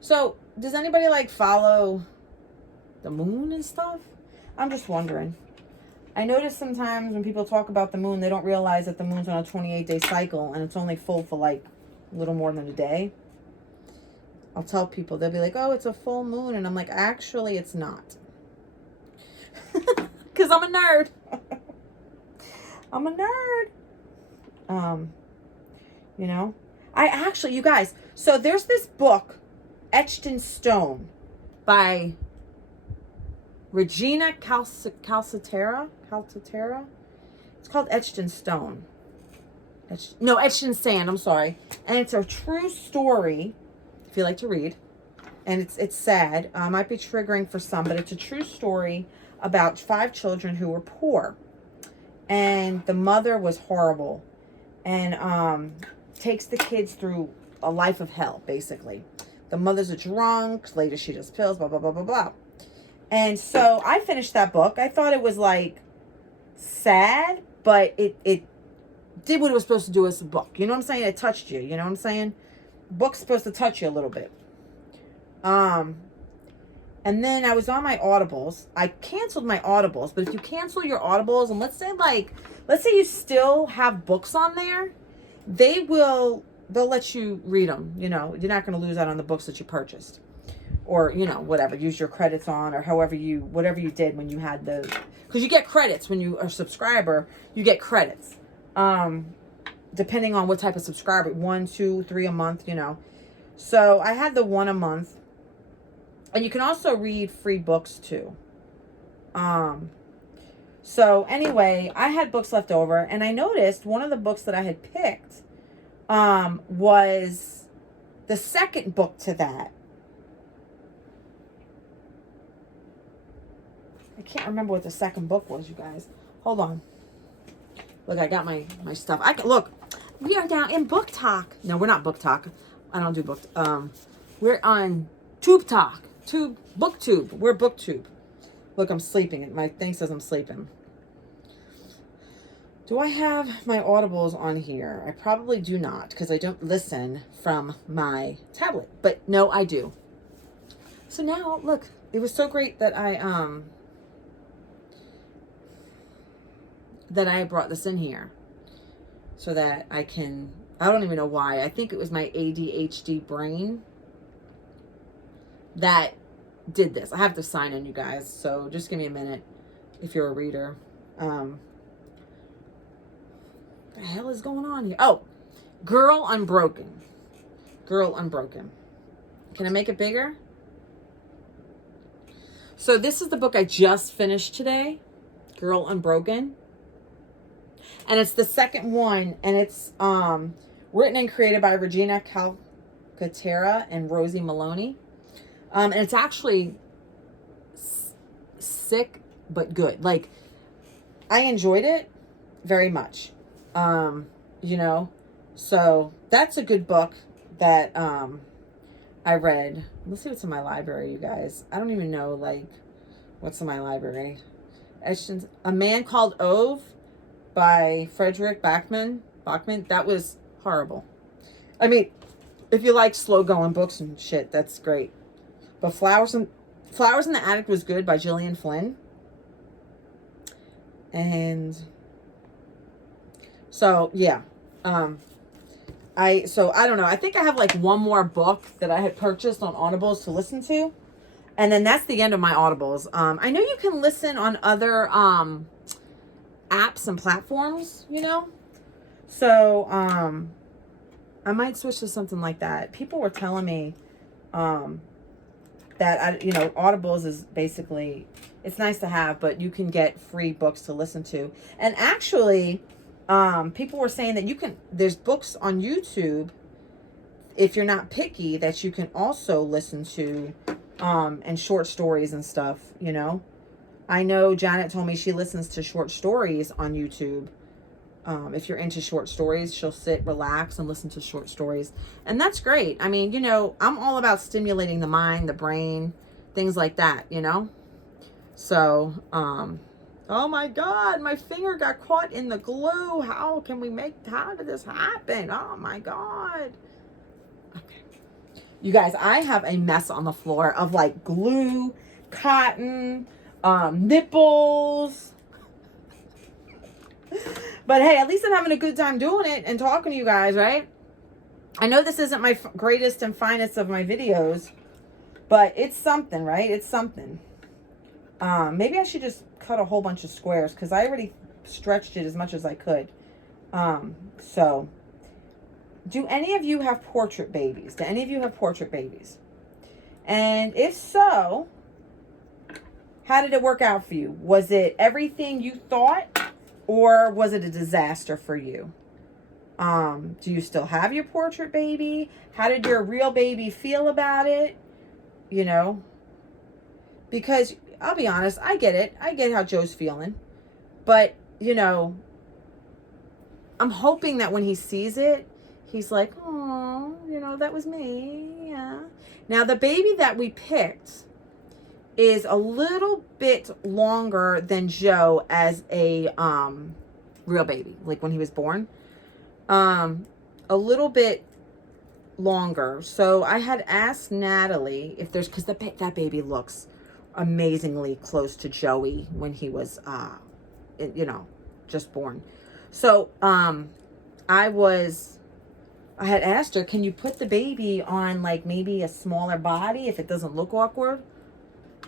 So, does anybody follow the moon and stuff? I'm just wondering. I notice sometimes when people talk about the moon, they don't realize that the moon's on a 28-day cycle, and it's only full for a little more than a day. I'll tell people, they'll be like, oh, it's a full moon. And I'm like, actually, it's not. Because I'm a nerd. I'm a nerd. I actually, you guys, so there's this book, Etched in Stone, by Regina Calcaterra. It's called Etched in Stone. Etched in Sand, I'm sorry. And it's a true story, if you like to read. And it's sad. Might be triggering for some, but it's a true story about 5 children who were poor. And the mother was horrible. And takes the kids through a life of hell, basically. The mother's a drunk. Later she does pills, blah, blah, blah, blah, blah. And so I finished that book. I thought it was sad, but it did what it was supposed to do as a book. You know what I'm saying? It touched you. You know what I'm saying? Book's supposed to touch you a little bit. And then I was on my Audibles. I canceled my Audibles, but if you cancel your Audibles, and let's say you still have books on there, they'll let you read them. You're not going to lose out on the books that you purchased. Or, whatever, use your credits on, or whatever you did when you had because you get credits when you are a subscriber, you get credits. Depending on what type of subscriber, 1, 2, 3 a month, So I had the 1 a month. And you can also read free books too. So anyway, I had books left over, and I noticed one of the books that I had picked was the second book to that. I can't remember what the second book was, you guys. Hold on. Look, I got my stuff. I can look. We are now in book talk. No, we're not book talk. I don't do book. We're on tube talk. Booktube. We're booktube. Look, I'm sleeping. My thing says I'm sleeping. Do I have my audibles on here? I probably do not because I don't listen from my tablet. But no, I do. So now, look, it was so great that I brought this in here so that I can, I don't even know why. I think it was my ADHD brain that did this. I have to sign in, you guys. So just give me a minute if you're a reader. The hell is going on here? Oh, Girl Unbroken. Girl Unbroken. Can I make it bigger? So this is the book I just finished today. Girl Unbroken. And it's the second one. And it's written and created by Regina Calcaterra and Rosie Maloney. And it's actually sick but good. Like, I enjoyed it very much. You know, so that's a good book that I read. Let's see what's in my library, you guys. I don't even know, like, what's in my library. A Man Called Ove by Frederick Bachman. That was horrible. I mean, if you like slow going books and shit, that's great. But Flowers in the Attic was good by Gillian Flynn. And so, yeah. I don't know. I think I have like one more book that I had purchased on Audibles to listen to. And then that's the end of my Audibles. I know you can listen on other apps and platforms, you know. So, I might switch to something like that. People were telling me that, Audibles is basically, it's nice to have, but you can get free books to listen to. And actually, people were saying that there's books on YouTube, if you're not picky, that you can also listen to, and short stories and stuff, you know. I know Janet told me she listens to short stories on YouTube. If you're into short stories, she'll sit, relax, and listen to short stories. And that's great. I mean, you know, I'm all about stimulating the mind, the brain, things like that, you know. So, oh my God, my finger got caught in the glue. How did this happen? Oh my God. Okay. You guys, I have a mess on the floor of like glue, cotton, nipples. But hey, at least I'm having a good time doing it and talking to you guys, right? I know this isn't my greatest and finest of my videos, but it's something, right? It's something. Maybe I should just cut a whole bunch of squares because I already stretched it as much as I could. So, do any of you have portrait babies? Do any of you have portrait babies? And if so, how did it work out for you? Was it everything you thought? Or was it a disaster for you? Do you still have your portrait baby? How did your real baby feel about it? You know? Because, I'll be honest, I get it. I get how Joe's feeling. But, you know, I'm hoping that when he sees it, he's like, oh, you know, that was me. Yeah. Now, the baby that we picked is a little bit longer than Joe as a real baby, like when he was born. A little bit longer. So I had asked Natalie if there's, because that baby looks amazingly close to Joey when he was, just born. So I had asked her, can you put the baby on like maybe a smaller body if it doesn't look awkward?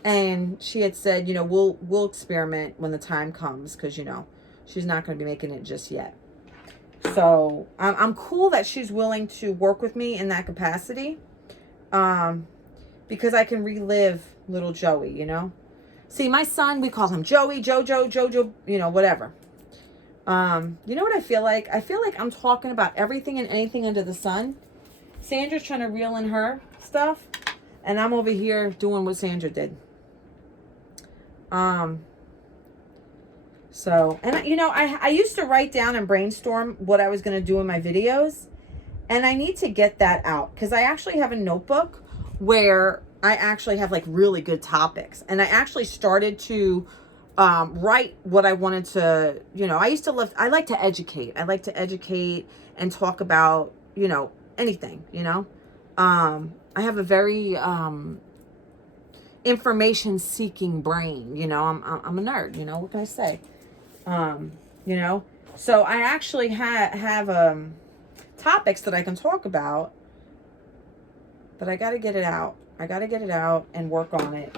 And she had said, you know, we'll experiment when the time comes because, you know, she's not going to be making it just yet. So I'm cool that she's willing to work with me in that capacity, because I can relive little Joey, you know. See, my son, we call him Joey, Jojo, you know, whatever. You know what I feel like? I feel like I'm talking about everything and anything under the sun. Sandra's trying to reel in her stuff, and I'm over here doing what Sandra did. So, and you know, I used to write down and brainstorm what I was going to do in my videos, and I need to get that out because I actually have a notebook where I actually have like really good topics, and I actually started to write what I wanted to, you know, I like to educate. I like to educate and talk about, you know, anything, you know. I have a very information seeking brain, you know. I'm a nerd, you know, what can I say? You know, so I actually have topics that I can talk about, but I got to get it out. I got to get it out and work on it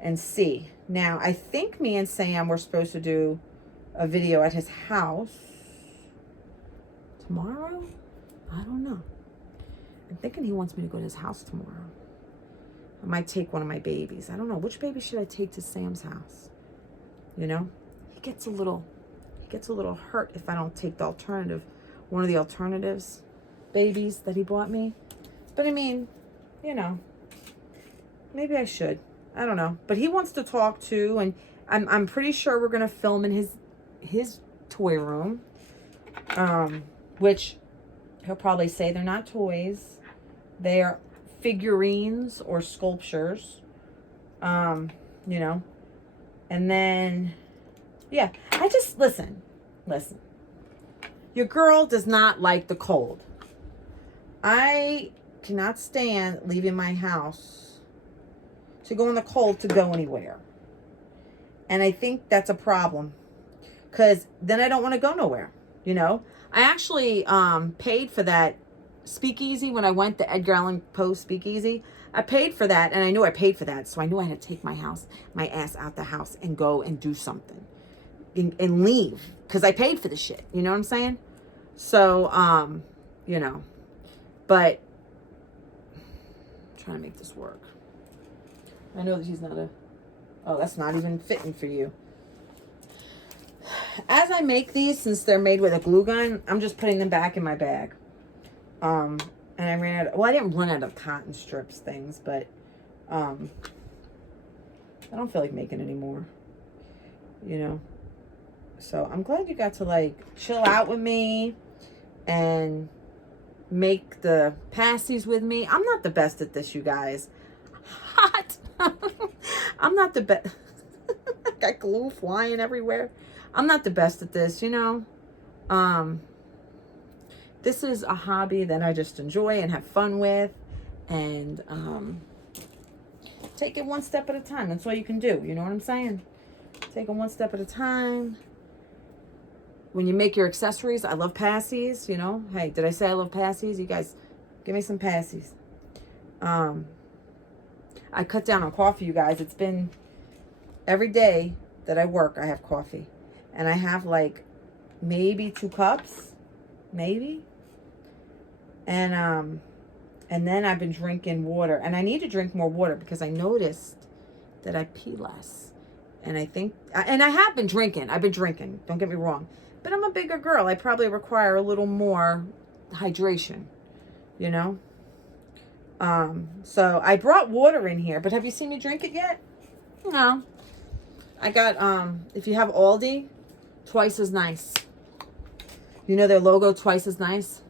and see. Now, I think me and Sam were supposed to do a video at his house tomorrow. I don't know. I'm thinking he wants me to go to his house tomorrow. I might take one of my babies. I don't know. Which baby should I take to Sam's house? You know, he gets a little hurt if I don't take the alternative, one of the alternatives babies that he bought me. But I mean, you know, maybe I should. I don't know. But he wants to talk too, and I'm pretty sure we're gonna film in his toy room. Which he'll probably say they're not toys. They are figurines or sculptures. You know. And then yeah, I just listen. Your girl does not like the cold. I cannot stand leaving my house to go in the cold to go anywhere. And I think that's a problem, because then I don't want to go nowhere, you know. I actually paid for that speakeasy when I went, the Edgar Allan Poe speakeasy. I paid for that, and I knew I paid for that, so I knew I had to take my ass out the house and go and do something and leave, because I paid for the shit, you know what I'm saying? So you know, but I'm trying to make this work. I know that he's not oh, that's not even fitting for you. As I make these, since they're made with a glue gun, I'm just putting them back in my bag. And I ran out, well, I didn't run out of cotton strips things, but I don't feel like making any more, you know. So I'm glad you got to like chill out with me and make the Pacis with me. I'm not the best at this, you guys. Hot. I'm not the best. Got glue flying everywhere. I'm not the best at this, you know. This is a hobby that I just enjoy and have fun with, and take it one step at a time. That's all you can do. You know what I'm saying? Take it one step at a time. When you make your accessories, I love Pacis, you know. Hey, did I say I love Pacis? You guys, give me some Pacis. I cut down on coffee, you guys. It's been every day that I work, I have coffee. And I have like maybe 2 cups, maybe. And then I've been drinking water. And I need to drink more water because I noticed that I pee less. And I think, and I have been drinking. I've been drinking, don't get me wrong. But I'm a bigger girl. I probably require a little more hydration, you know? So I brought water in here, but have you seen me drink it yet? No. I got, if you have Aldi, Twice as Nice. You know their logo, Twice as Nice?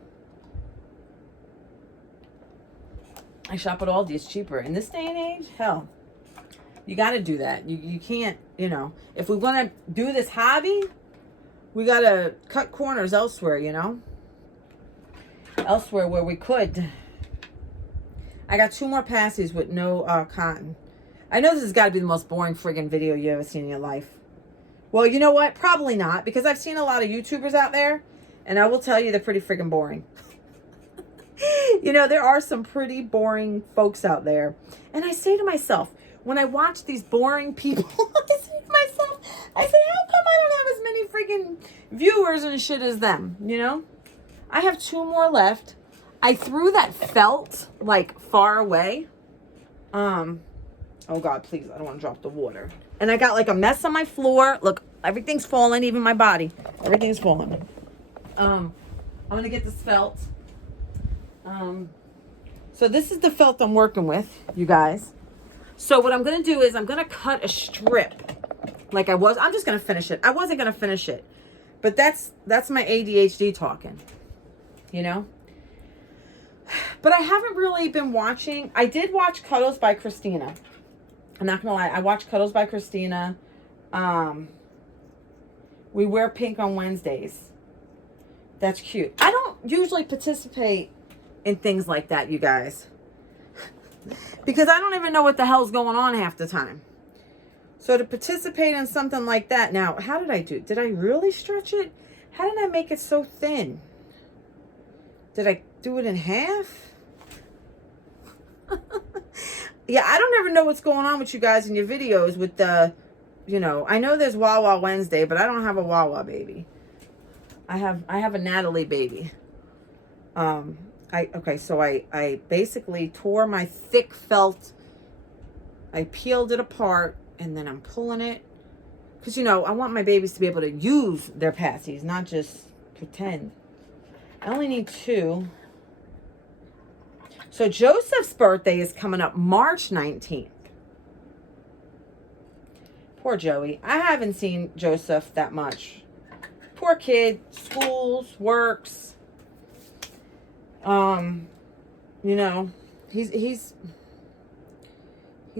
I shop at Aldi. It's cheaper. In this day and age, hell, you got to do that. You can't, you know, if we want to do this hobby, we got to cut corners elsewhere, you know? Elsewhere where we could. I got 2 more Pacis with no cotton. I know this has got to be the most boring friggin' video you ever seen in your life. Well, you know what? Probably not, because I've seen a lot of YouTubers out there, and I will tell you they're pretty friggin' boring. You know, there are some pretty boring folks out there. And I say to myself, when I watch these boring people, I say to myself, I say, how come I don't have as many friggin' viewers and shit as them, you know? I have 2 more left. I threw that felt, like, far away. Oh, God, please, I don't want to drop the water. And I got, like, a mess on my floor. Look, everything's falling, even my body. Everything's falling. I'm going to get this felt. So this is the felt I'm working with, you guys. So what I'm going to do is I'm going to cut a strip like I was. I'm just going to finish it. I wasn't going to finish it. But that's my ADHD talking, you know? But I haven't really been watching. I did watch Cuddles by Christina. I'm not going to lie. I watched Cuddles by Christina. We wear pink on Wednesdays. That's cute. I don't usually participate in things like that, you guys. Because I don't even know what the hell's going on half the time. So to participate in something like that. Now, how did I do? Did I really stretch it? How did I make it so thin? Did I do it in half? Yeah, I don't ever know what's going on with you guys in your videos with the, you know, I know there's Wawa Wednesday, but I don't have a Wawa baby. I have a Natalie baby. So I basically tore my thick felt. I peeled it apart and then I'm pulling it. Because, you know, I want my babies to be able to use their Pacis, not just pretend. I only need 2. So Joseph's birthday is coming up March 19th. Poor Joey. I haven't seen Joseph that much. Poor kid, schools, works. You know, he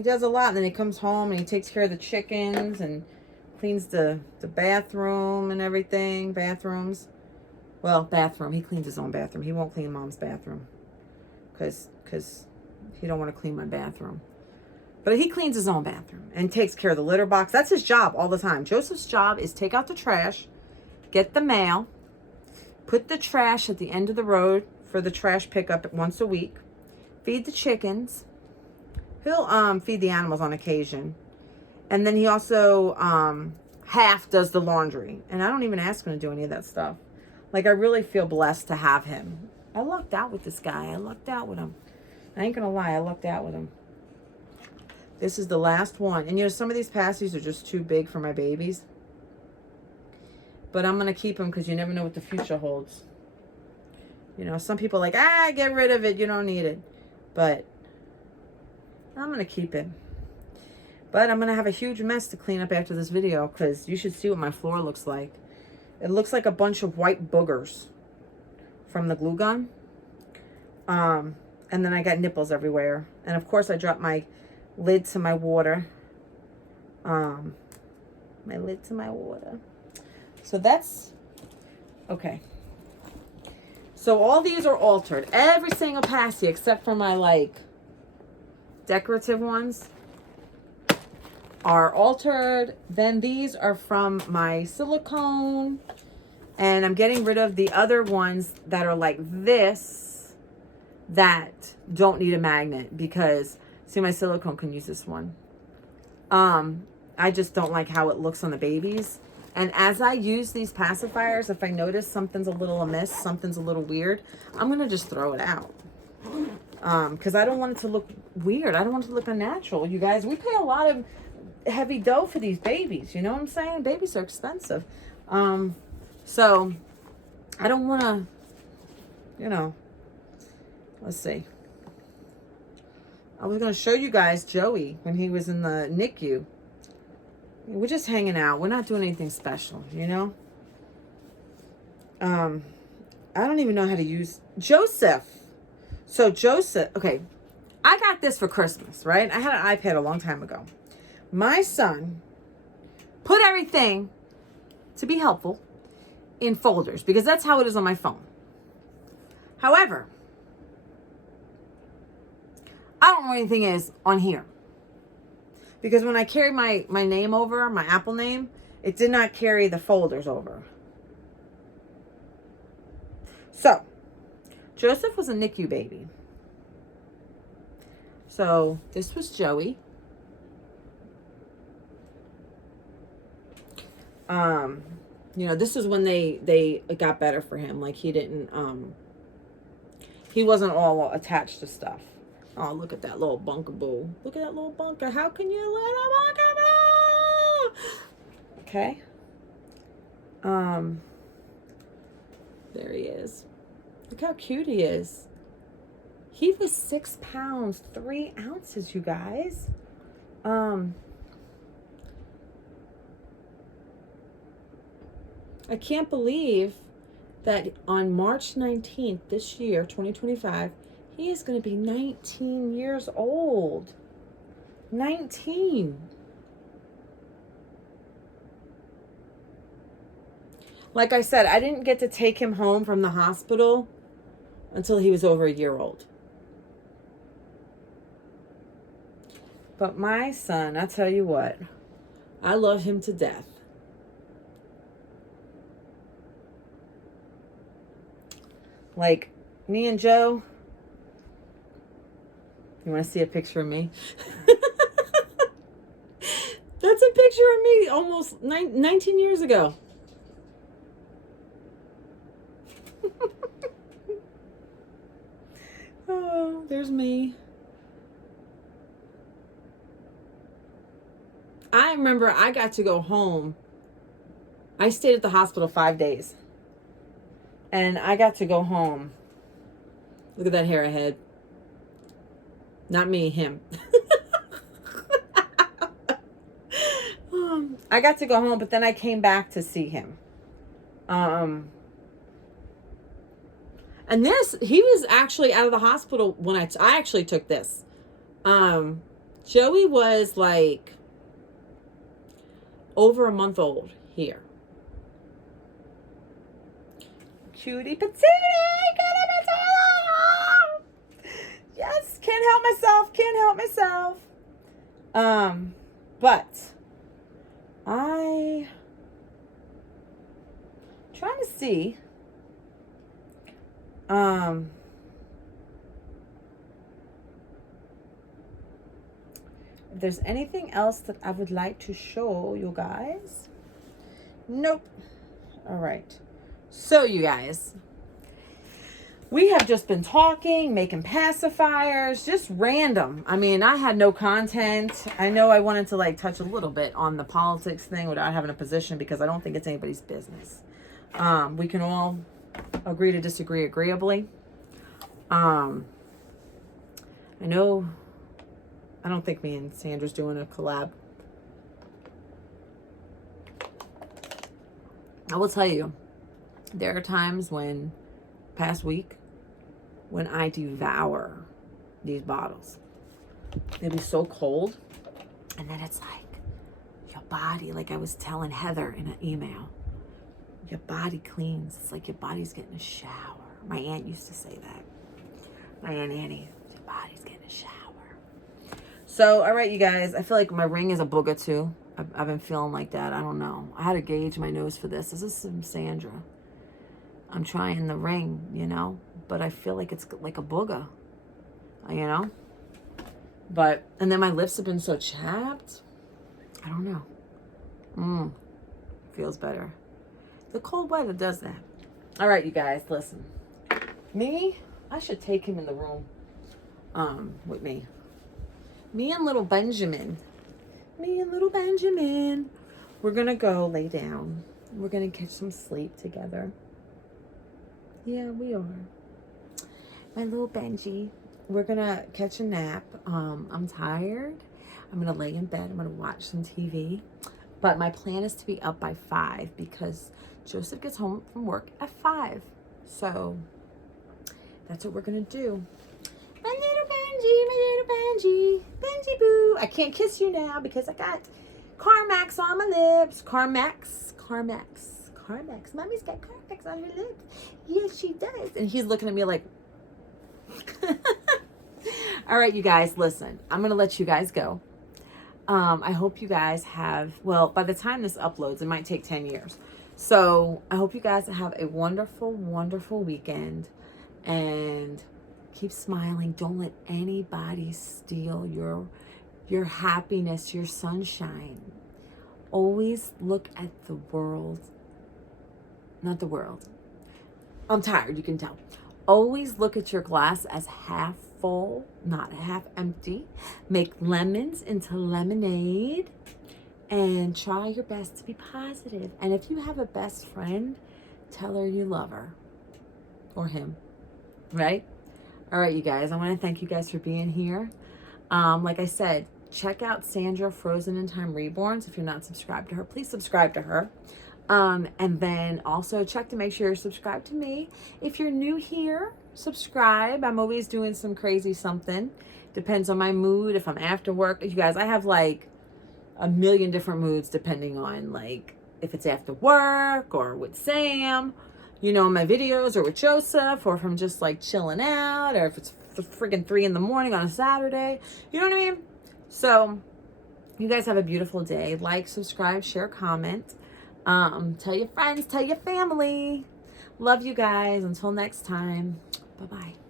does a lot, and then he comes home and he takes care of the chickens and cleans the bathroom and everything. Bathrooms. Well, bathroom. He cleans his own bathroom. He won't clean Mom's bathroom because he don't want to clean my bathroom. But he cleans his own bathroom and takes care of the litter box. That's his job all the time. Joseph's job is take out the trash, get the mail, put the trash at the end of the road for the trash pickup once a week, feed the chickens. He'll feed the animals on occasion. And then he also half does the laundry. And I don't even ask him to do any of that stuff. Like, I really feel blessed to have him. I lucked out with this guy. I lucked out with him. I ain't gonna lie, I lucked out with him. This is the last one. And you know, some of these Pacis are just too big for my babies. But I'm gonna keep them because you never know what the future holds. You know, some people are like, get rid of it. You don't need it. But I'm going to keep it. But I'm going to have a huge mess to clean up after this video because you should see what my floor looks like. It looks like a bunch of white boogers from the glue gun. And then I got nipples everywhere. And of course I dropped my lid to my water. My lid to my water. So that's okay. So all these are altered. Every single Paci except for my like decorative ones are altered. Then these are from my silicone. And I'm getting rid of the other ones that are like this that don't need a magnet because see, my silicone can use this one. I just don't like how it looks on the babies. And as I use these pacifiers, if I notice something's a little amiss, something's a little weird, I'm going to just throw it out. Because I don't want it to look weird. I don't want it to look unnatural. You guys, we pay a lot of heavy dough for these babies. You know what I'm saying? Babies are expensive. So I don't want to, you know, let's see. I was going to show you guys Joey when he was in the NICU. We're just hanging out. We're not doing anything special, you know? I don't even know how to use Joseph. So Joseph, okay, I got this for Christmas, right? I had an iPad a long time ago. My son put everything, to be helpful, in folders because that's how it is on my phone. However, I don't know what anything is on here. Because when I carry my name over, my Apple name, it did not carry the folders over. So, Joseph was a NICU baby. So, this was Joey. You know, this is when they got better for him. Like, he didn't, he wasn't all attached to stuff. Oh, look at that little bunkaboo. Look at that little bunker. How can you let a bunkaboo? Okay. There he is. Look how cute he is. He was 6 pounds, 3 ounces, you guys. I can't believe that on March 19th this year, 2025, he is going to be 19 years old. 19. Like I said, I didn't get to take him home from the hospital until he was over a year old. But my son, I tell you what, I love him to death. Like, me and Joe, you want to see a picture of me? That's a picture of me almost 19 years ago. Oh, there's me. I remember I got to go home. I stayed at the hospital 5 days. And I got to go home. Look at that hair ahead. Not me, him. I got to go home, but then I came back to see him. And he was actually out of the hospital when I actually took this. Joey was like over a month old here. Cutie patootie, yes, can't help myself. But I trying to see if there's anything else that I would like to show you guys. Nope. All right. So you guys, we have just been talking, making pacifiers, just random. I mean, I had no content. I know I wanted to like touch a little bit on the politics thing without having a position because I don't think it's anybody's business. We can all agree to disagree agreeably. I don't think me and Sandra's doing a collab. I will tell you, there are times past week, when I devour these bottles. They'll be so cold. And then it's like, your body, like I was telling Heather in an email, your body cleans. It's like your body's getting a shower. My aunt used to say that. My Aunt Annie, your body's getting a shower. So, all right, you guys, I feel like my ring is a booger too. I've been feeling like that. I don't know. I had to gauge my nose for this. This is some Sandra. I'm trying the ring, but I feel like it's like a booger, and then my lips have been so chapped. I don't know. Feels better. The cold weather does that. All right, you guys, listen. I should take him in the room with me. Me and little Benjamin. We're going to go lay down. We're going to catch some sleep together. Yeah, we are. My little Benji. We're going to catch a nap. I'm tired. I'm going to lay in bed. I'm going to watch some TV. But my plan is to be up by 5 because Joseph gets home from work at 5. So that's what we're going to do. My little Benji. Benji boo. I can't kiss you now because I got Carmex on my lips. Carmex. Mommy's got Carmex on her lips. Yes, she does. And he's looking at me like... All right, you guys, listen. I'm going to let you guys go. I hope you guys have... Well, by the time this uploads, it might take 10 years. So I hope you guys have a wonderful, wonderful weekend. And keep smiling. Don't let anybody steal your happiness, your sunshine. Always look at the world. Not the world. I'm tired, you can tell. Always look at your glass as half full, not half empty. Make lemons into lemonade. And try your best to be positive. And if you have a best friend, tell her you love her. Or him. Right? All right, you guys. I want to thank you guys for being here. Like I said, check out Sandra Frozen in Time Reborns. If you're not subscribed to her, please subscribe to her. And then also check to make sure you're subscribed to me. If you're new here, subscribe. I'm always doing some crazy something. Depends on my mood. If I'm after work, you guys, I have like a million different moods depending on like if it's after work or with Sam, you know, my videos, or with Joseph, or if I'm just like chilling out, or if it's freaking 3 in the morning on a Saturday. You know what I mean? So you guys have a beautiful day. Like, subscribe, share, comment. Tell your friends, tell your family. Love you guys. Until next time. Bye-bye.